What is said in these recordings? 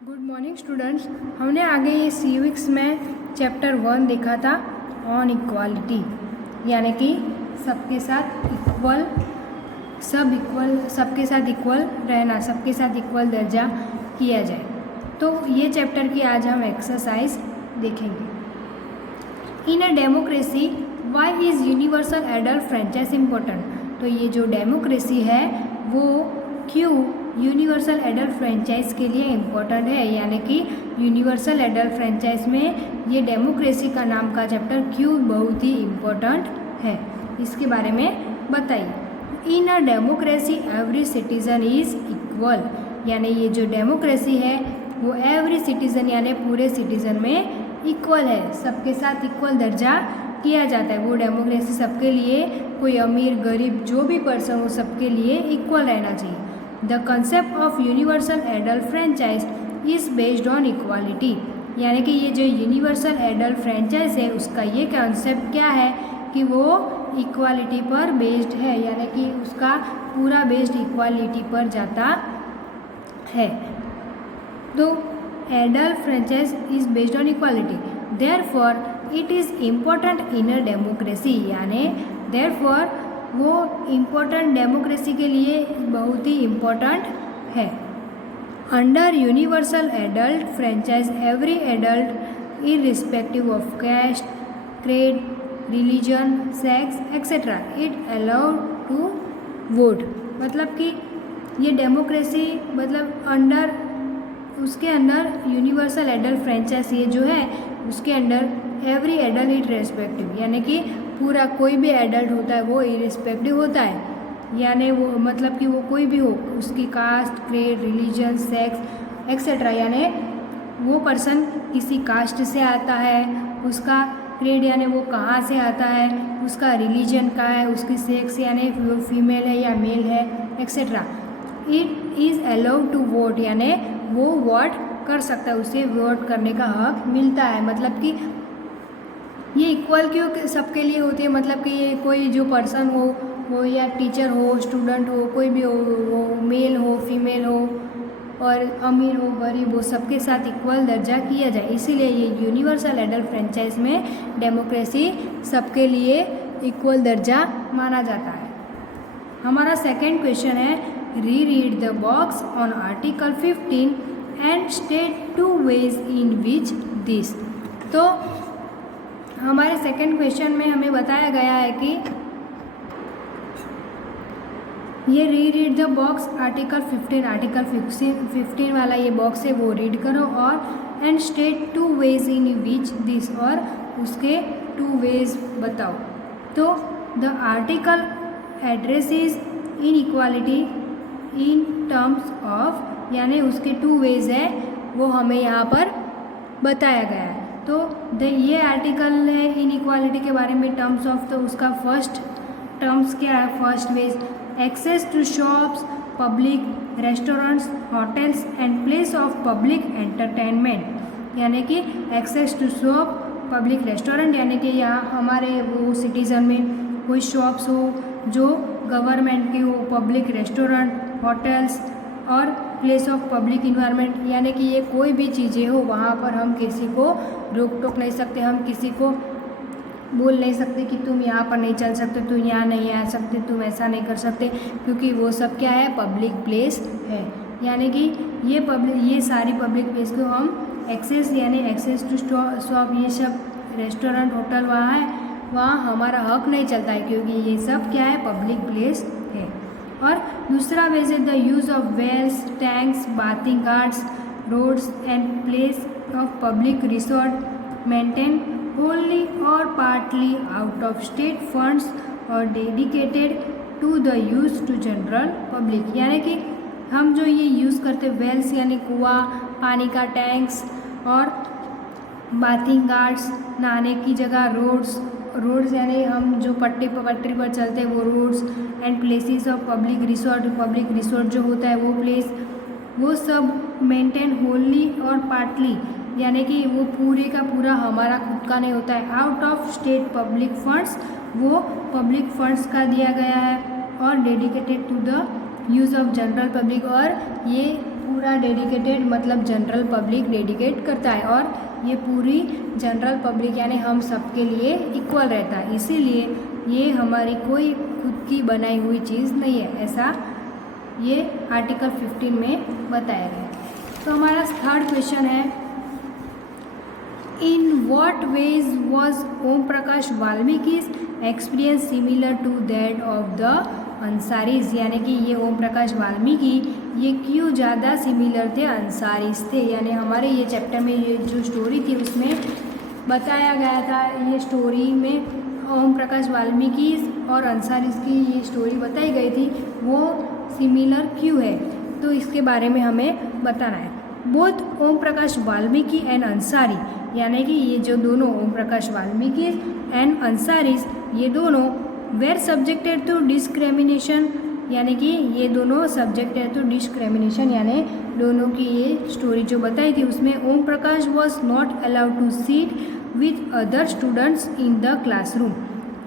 Good morning students. हमने आगे ये सिविक्स में चैप्टर 1 देखा था ऑन इक्वालिटी, यानी कि सबके साथ इक्वल सबके साथ इक्वल रहना, सबके साथ इक्वल दर्जा किया जाए। तो ये चैप्टर की आज हम एक्सरसाइज देखेंगे। In a democracy why is universal adult franchise important. तो ये जो डेमोक्रेसी है वो क्यों यूनिवर्सल एडल्ट फ्रेंचाइज के लिए इम्पोर्टेंट है, यानी कि यूनिवर्सल एडल्ट फ्रेंचाइज में ये डेमोक्रेसी का नाम का चैप्टर क्यों बहुत ही इम्पोर्टेंट है, इसके बारे में बताइए। In a democracy every citizen is equal, यानी ये जो डेमोक्रेसी है वो एवरी सिटीज़न यानी पूरे सिटीज़न में इक्वल है, सबके साथ इक्वल दर्जा किया जाता है। वो डेमोक्रेसी सबके लिए, कोई अमीर गरीब जो भी पर्सन हो सबके लिए इक्वल रहना चाहिए। The concept of universal adult franchise is based on equality, यानी कि ये जो यूनिवर्सल एडल्ट फ्रेंचाइज है उसका ये कॉन्सेप्ट क्या है कि वो इक्वालिटी पर बेस्ड है, यानी कि उसका पूरा बेस्ड इक्वालिटी पर जाता है। तो adult franchise is based on equality, therefore it is important in a democracy, यानी देयरफॉर वो इम्पोर्टेंट डेमोक्रेसी के लिए बहुत ही इम्पोर्टेंट है। Under universal adult franchise every adult irrespective of caste, creed, religion, sex etcetera it allowed to vote. मतलब कि ये डेमोक्रेसी मतलब अंडर उसके अंदर यूनिवर्सल एडल्ट फ्रेंचाइज ये जो है उसके अंदर एवरी एडल्ट इट रेस्पेक्टिव, यानी कि पूरा कोई भी एडल्ट होता है वो इरिस्पेक्टिव होता है, यानी वो मतलब कि वो कोई भी हो, उसकी caste, creed, religion, sex etcetera, यानी वो पर्सन किसी कास्ट से आता है, उसका क्रेड यानी वो कहाँ से आता है, उसका रिलीजन का है, उसकी सेक्स यानी वो फीमेल है या मेल है etcetera, it is allowed to vote, यानी वो वोट कर सकता है, उसे वोट करने का हक मिलता है। मतलब कि ये इक्वल क्यों सबके लिए होती है, मतलब कि ये कोई जो पर्सन हो वो या टीचर हो, स्टूडेंट हो, कोई भी हो, वो मेल हो, फीमेल हो और अमीर हो, गरीब हो, सबके साथ इक्वल दर्जा किया जाए। इसीलिए ये यूनिवर्सल एडल्ट फ्रेंचाइज में डेमोक्रेसी सबके लिए इक्वल दर्जा माना जाता है। हमारा सेकेंड क्वेश्चन है, read the box on article 15 and state 2 ways in which this. तो हमारे सेकंड क्वेश्चन में हमें बताया गया है कि ये रीड द बॉक्स आर्टिकल 15 वाला ये बॉक्स है वो रीड करो और and state 2 ways in which this, और उसके 2 वेज बताओ। तो the article addresses in equality in terms of, यानी उसके 2 वेज है वो हमें यहाँ पर बताया गया है। तो ये आर्टिकल है इन इक्वालिटी के बारे में टर्म्स ऑफ, तो उसका फर्स्ट टर्म्स क्या है, first ways access to shops, public restaurants, hotels and place of public entertainment, यानी कि access to shop, public restaurant, यानी कि यहाँ हमारे वो सिटीज़न में कोई शॉप्स हो जो गवर्नमेंट की हो, पब्लिक रेस्टोरेंट, होटल्स और प्लेस ऑफ पब्लिक इन्वायरमेंट, यानी कि ये कोई भी चीज़ें हो वहाँ पर हम किसी को रोक टोक नहीं सकते, हम किसी को बोल नहीं सकते कि तुम यहाँ पर नहीं चल सकते, तुम यहाँ नहीं आ सकते, तुम ऐसा नहीं कर सकते, क्योंकि वो सब क्या है, पब्लिक प्लेस है। यानी कि ये सारी पब्लिक प्लेस को हम एक्सेस यानी एक्सेस टू शॉप, ये सब रेस्टोरेंट, होटल वहाँ है, वहाँ हमारा हक नहीं चलता है, क्योंकि ये सब क्या है, पब्लिक प्लेस है। और दूसरा वेज है the use of wells, tanks, bathing ghats, roads and place of public resort maintain wholly और partly out of state funds और dedicated to the use to general public, यानी कि हम जो ये यूज़ करते वेल्स यानी कुआं, पानी का टैंक्स और बाथिंग गार्ड्स नहाने की जगह, रोड्स यानी हम जो पटरी पर चलते हैं वो roads and places of public resort जो होता है वो प्लेस, वो सब मेंटेन होली और पार्टली, यानी कि वो पूरे का पूरा हमारा खुद का नहीं होता है, out of state public funds, वो पब्लिक फंड्स का दिया गया है, और dedicated to the use of general public, और ये पूरा पूरा डेडिकेटेड मतलब जनरल पब्लिक डेडिकेट करता है, और ये पूरी जनरल पब्लिक यानी हम सबके लिए इक्वल रहता है, इसीलिए ये हमारी कोई खुद की बनाई हुई चीज़ नहीं है, ऐसा ये आर्टिकल 15 में बताया गया। तो हमारा थर्ड क्वेश्चन है, in what ways was Om Prakash Valmiki experience similar to that of the Ansaris, यानी कि ये ओम प्रकाश वाल्मीकि ये क्यों ज़्यादा सिमिलर थे अंसारीज थे, यानी हमारे ये चैप्टर में ये जो स्टोरी थी उसमें बताया गया था, ये स्टोरी में ओम प्रकाश वाल्मीकि और अंसारीज की ये स्टोरी बताई गई थी, वो सिमिलर क्यों है, तो इसके बारे में हमें बताना है। बोथ ओम प्रकाश वाल्मीकि एंड अंसारी, यानी कि ये जो दोनों ओम प्रकाश वाल्मीकि एंड अंसारीज ये दोनों वेर सब्जेक्टेड टू डिस्क्रिमिनेशन, यानी कि ये दोनों सब्जेक्टेड टू डिस्क्रिमिनेशन, यानी दोनों की ये स्टोरी जो बताई थी उसमें Om Prakash was not allowed to sit with other students in the classroom,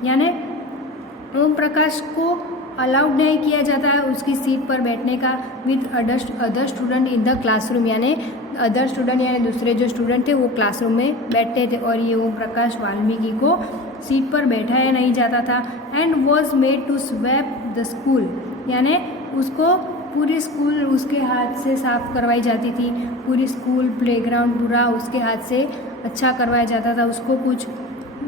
यानी ओम प्रकाश को अलाउड नहीं किया जाता है उसकी सीट पर बैठने का with other student in the classroom, यानी अदर स्टूडेंट यानी दूसरे जो स्टूडेंट थे वो क्लासरूम में बैठते थे, और ये ओम प्रकाश वाल्मीकि को सीट पर बैठाया नहीं जाता था। And was made to swap the school, यानी उसको पूरी स्कूल उसके हाथ से साफ करवाई जाती थी, पूरी स्कूल प्लेग्राउंड पूरा उसके हाथ से अच्छा करवाया जाता था, उसको कुछ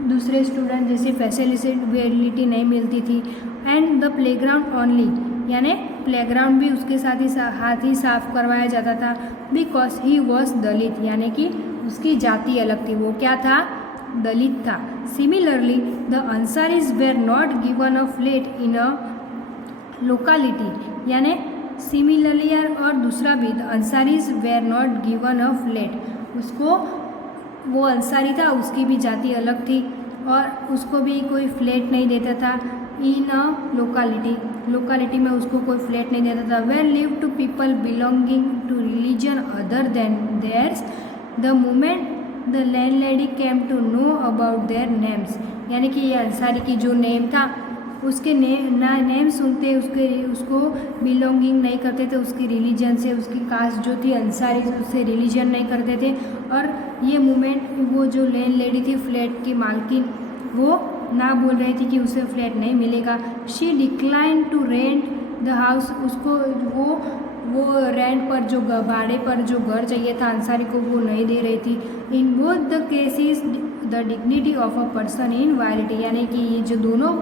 दूसरे स्टूडेंट जैसी फैसिलिटी नहीं मिलती थी। एंड द प्लेग्राउंड ओनली, यानी प्लेग्राउंड भी उसके साथ ही हाथ ही साफ करवाया जाता था, बिकॉज ही वॉज दलित, यानी कि उसकी जाति अलग थी, वो क्या था, दलित था। Similarly the Ansaris were not given a flat in a locality, यानी सिमिलरली और दूसरा भी the Ansaris were not given a flat, उसको वो अंसारी था उसकी भी जाति अलग थी और उसको भी कोई फ्लैट नहीं देता था इन अ लोकालिटी में उसको कोई फ्लैट नहीं देता था। Where live two people belonging to religion other than theirs the moment the landlady came to know about their names, यानी कि ये अंसारी की जो नेम था उसके नेम सुनते उसको बिलोंगिंग नहीं करते थे उसकी रिलीजन से, उसकी कास्ट जो थी अंसारी उससे रिलीजन नहीं करते थे। और ये मूवमेंट वो जो लैंड लेडी थी फ्लैट की मालकिन वो ना बोल रही थी कि उसे फ्लैट नहीं मिलेगा। She decline to rent the house, उसको वो रेंट पर जो भाड़े पर जो घर चाहिए था अंसारी को वो नहीं दे रही थी। In both the cases the dignity of a person in violated, यानी कि ये जो दोनों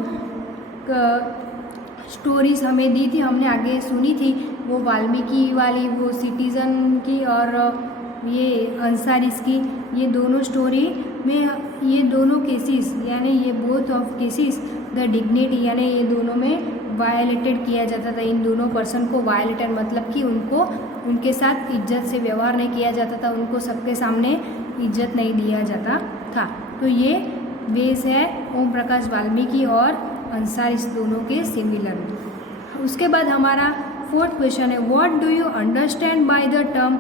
स्टोरीज हमें दी थी हमने आगे सुनी थी वो वाल्मीकि वाली वो सिटीज़न की और ये अंसारीज की, ये दोनों स्टोरी में ये दोनों केसेस यानी ये both of cases the dignity यानी ये दोनों में वायलेटेड किया जाता था। इन दोनों पर्सन को वायलेटेड मतलब कि उनको उनके साथ इज्जत से व्यवहार नहीं किया जाता था, उनको सबके सामने इज्जत नहीं दिया जाता था। तो ये बेस है ओम प्रकाश वाल्मीकि और अंसार इस दोनों के सिमिलर। उसके बाद हमारा फोर्थ क्वेश्चन है what do you understand by the term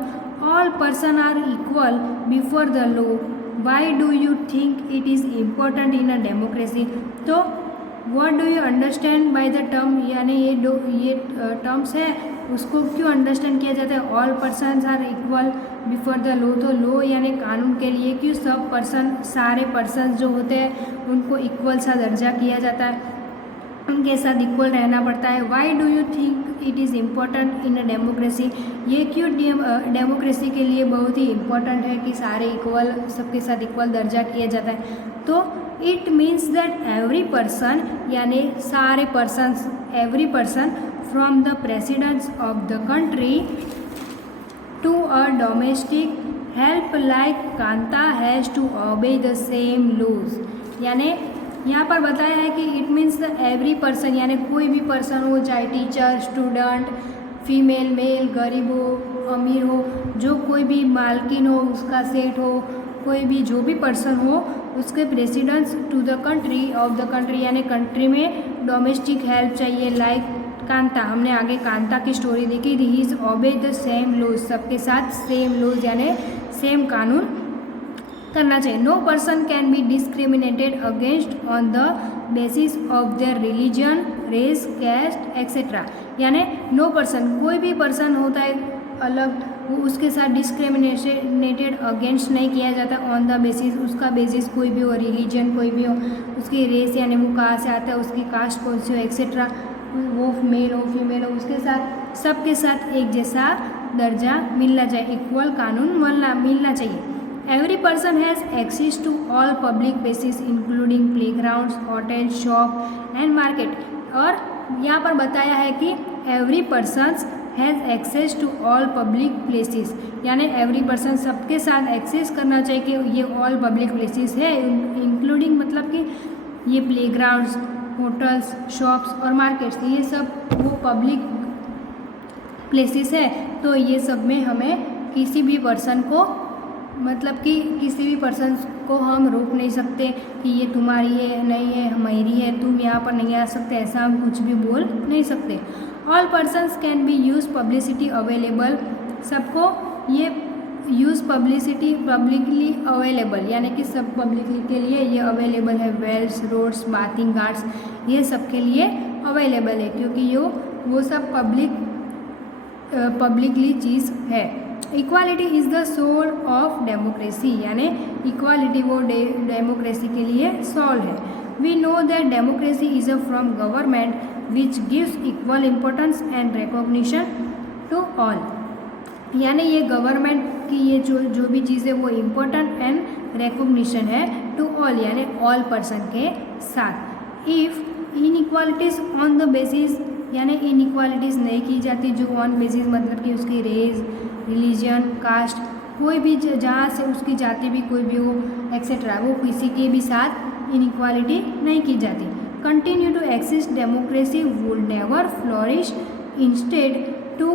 all person are equal before the law, why do you think it is important in a democracy. तो what do you understand by the term यानी ये terms है उसको क्यों understand किया जाता है। All person are equal before the law, तो लॉ यानी कानून के लिए क्यों सब पर्सन सारे पर्सन जो होते हैं उनको इक्वल सा दर्जा किया जाता है, उनके साथ इक्वल रहना पड़ता है। Y do you think it is important in a democracy, ये क्यों डेमोक्रेसी के लिए बहुत ही इम्पोर्टेंट है कि सारे इक्वल सबके साथ इक्वल दर्जा किया जाता है। तो it means that every person यानी सारे person every person from the presidents of the country to a domestic help like Kanta has to obey the same laws, यानी यहाँ पर बताया है कि it means the every person यानी कोई भी पर्सन हो चाहे टीचर स्टूडेंट फीमेल मेल गरीब हो अमीर हो जो कोई भी मालकिन हो उसका सेठ हो कोई भी जो भी पर्सन हो उसके presidents to the country of the country यानी कंट्री में डोमेस्टिक हेल्प चाहिए लाइक कांता, हमने आगे कांता की स्टोरी देखी थी। He is obey the same laws, सबके साथ सेम लॉज यानी सेम कानून करना चाहिए। No person can be discriminated against on the basis of their religion race caste etcetera, यानी नो पर्सन कोई भी पर्सन होता है अलग वो उसके साथ डिस्क्रिमिनेटेड अगेंस्ट नहीं किया जाता ऑन द बेसिस, उसका बेसिस कोई भी हो, रिलीजन कोई भी हो, उसकी रेस यानी वो कहाँ से आता है, उसकी कास्ट कौन सी हो एक्सेट्रा, वो मेल हो फीमेल हो, उसके साथ सबके साथ एक जैसा दर्जा मिलना चाहिए, इक्वल कानून मिलना चाहिए। Every person has access to all public places including playgrounds, hotel, shop and market. और यहाँ पर बताया है कि every persons has access to all public places, यानी एवरी पर्सन सबके साथ एक्सेस करना चाहिए कि ये ऑल पब्लिक प्लेसेस है, इंक्लूडिंग मतलब कि ये प्लेग्राउंड्स, होटल्स, शॉप्स और मार्केट्स, ये सब वो पब्लिक प्लेसेस है। तो ये सब में हमें किसी भी पर्सन को मतलब कि किसी भी पर्सन को हम रोक नहीं सकते कि ये तुम्हारी है, नहीं है, मेरी है, तुम यहाँ पर नहीं आ सकते, ऐसा हम कुछ भी बोल नहीं सकते। All persons can be use publicity available, सबको ये यूज़ पब्लिसिटी पब्लिकली अवेलेबल, यानी कि सब पब्लिकली के लिए ये अवेलेबल है। वेल्स, रोड्स, बाथिंग गार्ड्स, ये सब के लिए अवेलेबल है क्योंकि वो सब पब्लिकली चीज़ है। Equality is the soul of democracy, यानी इक्वालिटी वो डेमोक्रेसी के लिए सोल है। We know that democracy is a from government which gives equal importance and recognition to all, यानी ये गवर्नमेंट की ये जो भी चीज़ है वो इम्पोर्टेंट एंड रिकॉग्निशन है टू ऑल, यानी ऑल पर्सन के साथ। If inequalities on the basis, यानी इनइक्वालिटीज़ नहीं की जाती जो ऑन बेसिस मतलब कि उसकी रेस, रिलीजन, कास्ट, कोई भी जहाँ से उसकी जाति भी कोई भी हो एक्सेट्रा, वो किसी के भी साथ इनइक्वालिटी नहीं की जाती। Continue to exist democracy would never flourish, instead to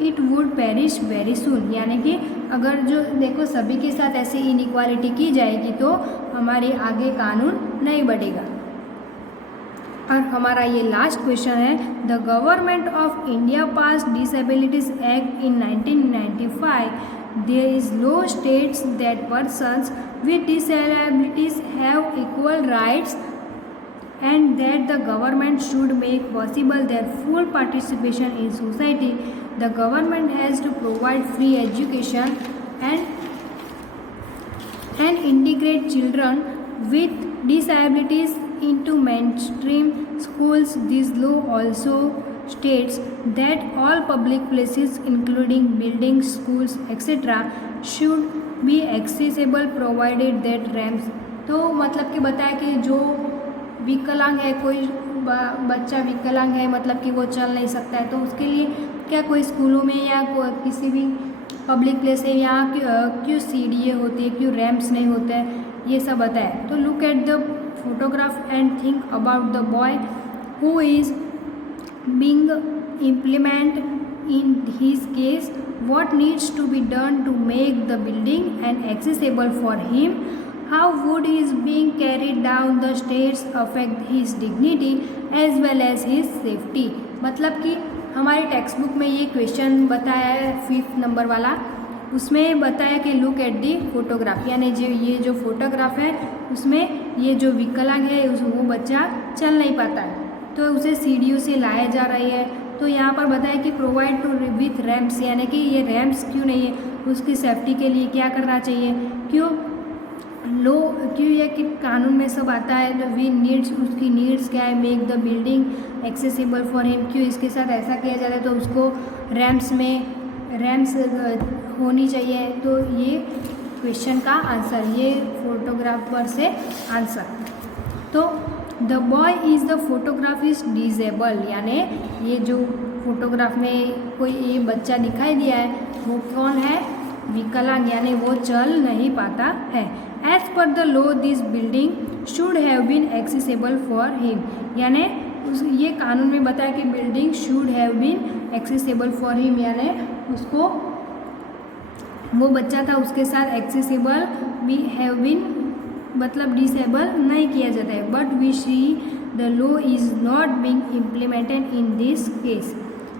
it would perish very soon, यानी कि अगर जो देखो सभी के साथ ऐसी इनइक्वालिटी की जाएगी तो हमारे आगे कानून नहीं बढ़ेगा। और हमारा ये लास्ट क्वेश्चन है, the government of India pass disabilities act in 1995। There is law states that persons with disabilities have equal rights and that the government should make possible their full participation in society. The government has to provide free education and integrate children with disabilities into mainstream schools. This law also states that all public places including buildings, schools, etc. should be accessible provided that ramps। तो मतलब कि बताया कि जो विकलांग है, कोई बच्चा विकलांग है मतलब कि वो चल नहीं सकता है, तो उसके लिए क्या कोई स्कूलों में या किसी भी पब्लिक प्लेस है यहाँ क्यों सीढ़ियाँ होती है, क्यों रैम्प्स नहीं होते हैं, ये सब बताया। तो look at the photograph and think about the boy who is being implement in his case, what needs to be done to make the building and accessible for him, how would his being carried down the stairs affect his dignity as well as his safety। मतलब कि हमारी text book में ये question बताया है 5th number वाला, उसमें बताया कि लुक एट दी फोटोग्राफ, यानी ये जो फोटोग्राफ है उसमें ये जो विकलांग है वो बच्चा चल नहीं पाता है तो उसे सीढ़ियों से लाया जा रही है। तो यहाँ पर बताया कि प्रोवाइड टू विथ रैम्प्स, यानी कि ये रैम्प्स क्यों नहीं है, उसकी सेफ्टी के लिए क्या करना चाहिए, क्यों ये कि कानून में सब आता है। वी नीड्स, उसकी नीड्स क्या है, make the building accessible for him, क्यों इसके साथ ऐसा किया जाता है, तो उसको रैम्प्स होनी चाहिए। तो ये क्वेश्चन का आंसर, ये फोटोग्राफर से आंसर। तो the boy is the photograph is disable, यानी ये जो फोटोग्राफ में कोई ये बच्चा दिखाई दिया है वो कौन है, विकलांग, यानी वो चल नहीं पाता है। As per the law this building should have been accessible for him, यानी ये कानून में बताया कि building should have been accessible for him, यानी उसको वो बच्चा था उसके साथ एक्सेसिबल भी हैव बीन मतलब डिसेबल नहीं किया जाता है। But we see the law is not being implemented in this case,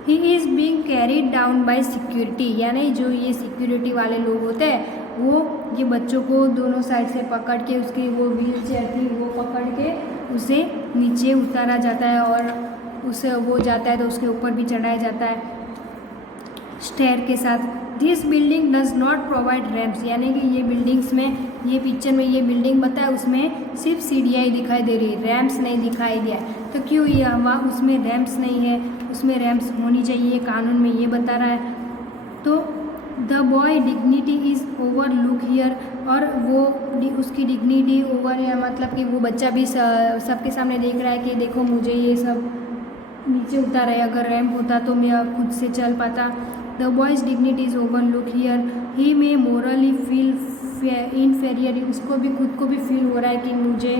he is being carried down by security, यानी जो ये सिक्योरिटी वाले लोग होते हैं वो ये बच्चों को दोनों साइड से पकड़ के, उसकी वो व्हील चेयर थी वो पकड़ के उसे नीचे उतारा जाता है और उसे वो जाता है तो उसके ऊपर भी चढ़ाया जाता है स्टेयर के साथ। This building does not provide ramps, यानी कि ये बिल्डिंग्स में, ये पिक्चर में ये बिल्डिंग बताया उसमें सिर्फ सीढ़ियाँ ही दिखाई दे रही है, रैम्प्स नहीं दिखाई दिया। तो क्यों ये वहाँ उसमें रैम्प्स नहीं है, उसमें रैम्प्स होनी चाहिए, कानून में ये बता रहा है। तो the boy dignity is over look here, और वो उसकी डिग्निटी ओवर है, मतलब कि वो बच्चा भी सबके सामने देख रहा है कि देखो मुझे ये सब नीचे उतारा है, अगर रैम्प होता तो मैं खुद से चल पाता। The boys dignity is over look here, he may morally feel inferior, उसको भी खुद को भी फील हो रहा है कि मुझे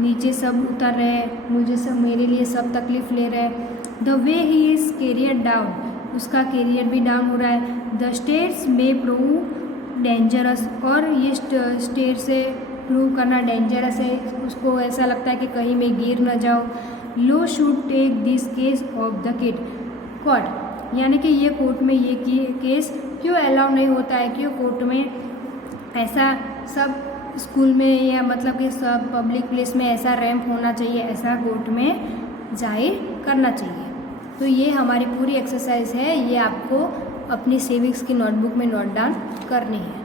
नीचे सब उतर रहे हैं, मुझे सब, मेरे लिए सब तकलीफ़ ले रहे हैं। The way he is career down, उसका कैरियर भी डाउन हो रहा है। The states may prove dangerous, और ये स्टेट से प्रूव करना डेंजरस है, उसको ऐसा लगता है कि कहीं मैं गिर न जाऊँ। लो should take this case of the kid court, यानी कि ये कोर्ट में ये केस क्यों अलाउ नहीं होता है, क्यों कोर्ट में ऐसा सब स्कूल में या मतलब कि सब पब्लिक प्लेस में ऐसा रैंप होना चाहिए, ऐसा कोर्ट में जाहिर करना चाहिए। तो ये हमारी पूरी एक्सरसाइज है, ये आपको अपनी सेविंग्स की नोटबुक में नोट डाउन करनी है।